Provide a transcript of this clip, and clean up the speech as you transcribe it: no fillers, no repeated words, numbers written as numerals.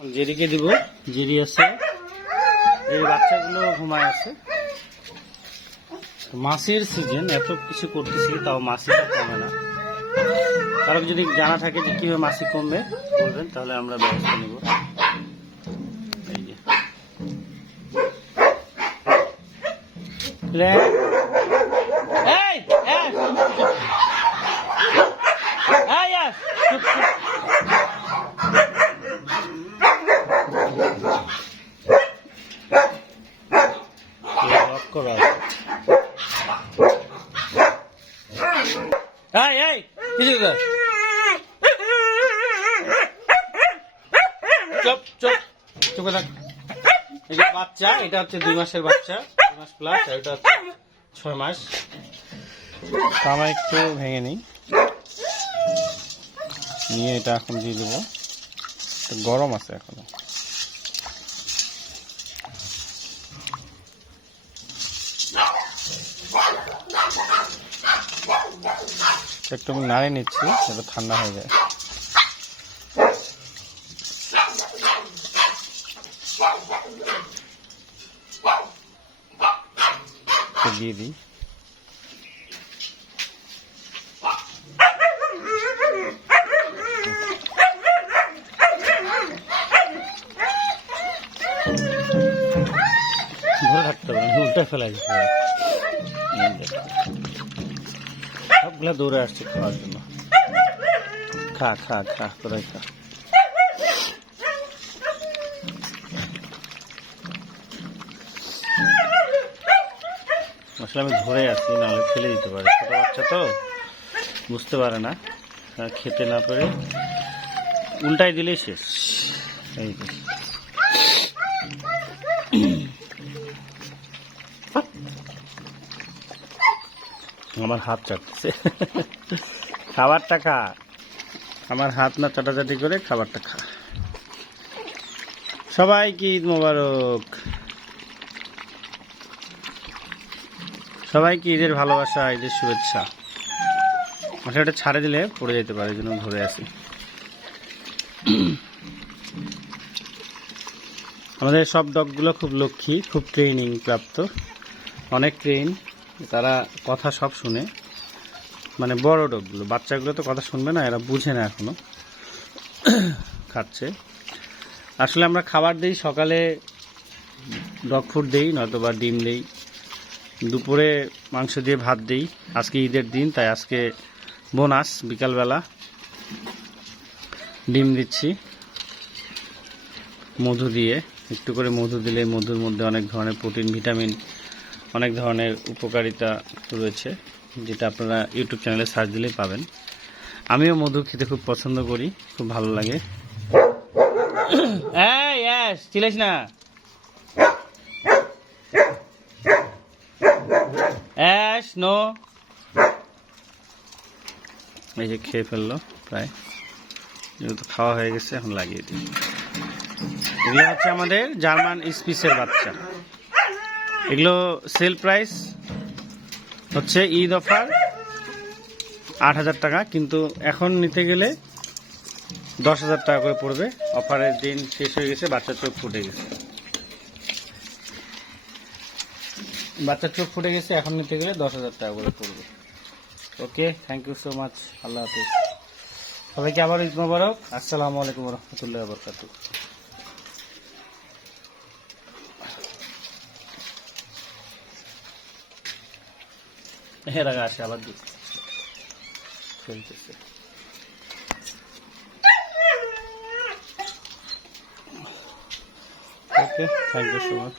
জেরিকে দিব। জেরি আছে, এই বাচ্চাগুলো ঘুমায় আছে। মাছের সিজন, এত কিছু করতেছি তাও মাছিটা কমে না। কারো যদি জানা থাকে যে কিভাবে মাছি কমবে বলবেন, তাহলে আমরা ব্যবস্থা নেব। এই যে করা বাচ্চা, এটা হচ্ছে 2 মাসের বাচ্চা, 2 মাস প্লাস। এটা হচ্ছে 6 মাস। আমরা একটু ভেঙে নিই, নিয়ে এটা এখন দিয়ে দেবো। গরম আছে এখনো। একটু আমি নাড়িয়ে নিচ্ছি, এটা ঠান্ডা হয়ে যায়। দিয়ে দিই। ধরে থাকতে হবে, উল্টা ফেলা যেতে হবে। সবগুলা দৌড়ে আসছে খাওয়ার জন্য। খা খা খা, তোরাই খা। আসলে আমি ধরে আছি, নাহলে ফেলে দিতে পারে। ছোট বাচ্চা তো বুঝতে পারে না, খেতে না পেরে উল্টাই দিলেই শেষ। এই যে আমার হাত চাটছে। খাবারটা খা, আমার হাত না চাটাচাটি করে খাবারটা খা। সবাইকে ঈদ মোবারক, সবাইকে ঈদের ভালোবাসা, ঈদের শুভেচ্ছা। আসলে এটা ছাড়ে দিলে পড়ে যেতে পারে, এই জন্য ধরে আছি। আমাদের সব ডগগুলো খুব লক্ষ্মী, খুব ট্রেনিং প্রাপ্ত, অনেক ট্রেন। তারা কথা সব শুনে, মানে বড় ডগগুলো। বাচ্চাগুলো তো কথা শুনবে না, এরা বুঝে না এখনো, খাচ্ছে। আসলে আমরা খাবার দিই, সকালে ডগ ফুড দিই, নয়তো বা ডিম দিই। দুপুরে মাংস দিয়ে ভাত দিই। আজকে ঈদের দিন, তাই আজকে বোনাস বিকালবেলা ডিম দিচ্ছি মধু দিয়ে। একটু করে মধু দিলে মধুর মধ্যে অনেক ধরনের প্রোটিন, ভিটামিন, অনেক ধরনের উপকারিতা রয়েছে, যেটা আপনারা ইউটিউব চ্যানেলে সার্চ দিলেই পাবেন। আমিও মধু খেতে খুব পছন্দ করি, খুব ভালো লাগে। চিলিস না, নো। এই যে খেয়ে ফেললো প্রায়, যেহেতু খাওয়া হয়ে গেছে, এখন লাগিয়ে দিই। এগুলো হচ্ছে আমাদের জার্মান স্পিসের বাচ্চা। এগুলো সেল প্রাইস হচ্ছে ঈদ অফার 8,000 টাকা, কিন্তু এখন নিতে গেলে 10,000 টাকা করে পড়বে। অফারের দিন শেষ হয়ে গেছে, বাচ্চার চোখ ফুটে গেছে। বাচ্চার চোখ ফুটে গেছে, এখন নিতে গেলে 10,000 টাকা করে পড়বে। ওকে, থ্যাংক ইউ সো মাচ। আল্লাহ হাফিজ। সবাইকে আবার ঈদ মোবারক। আসসালামু আলাইকুম রহমতুল্লাহ বরকাতুহ। এর আগে আসে আবার খেলতেছে। ওকে, থ্যাংক ইউ সো মাচ।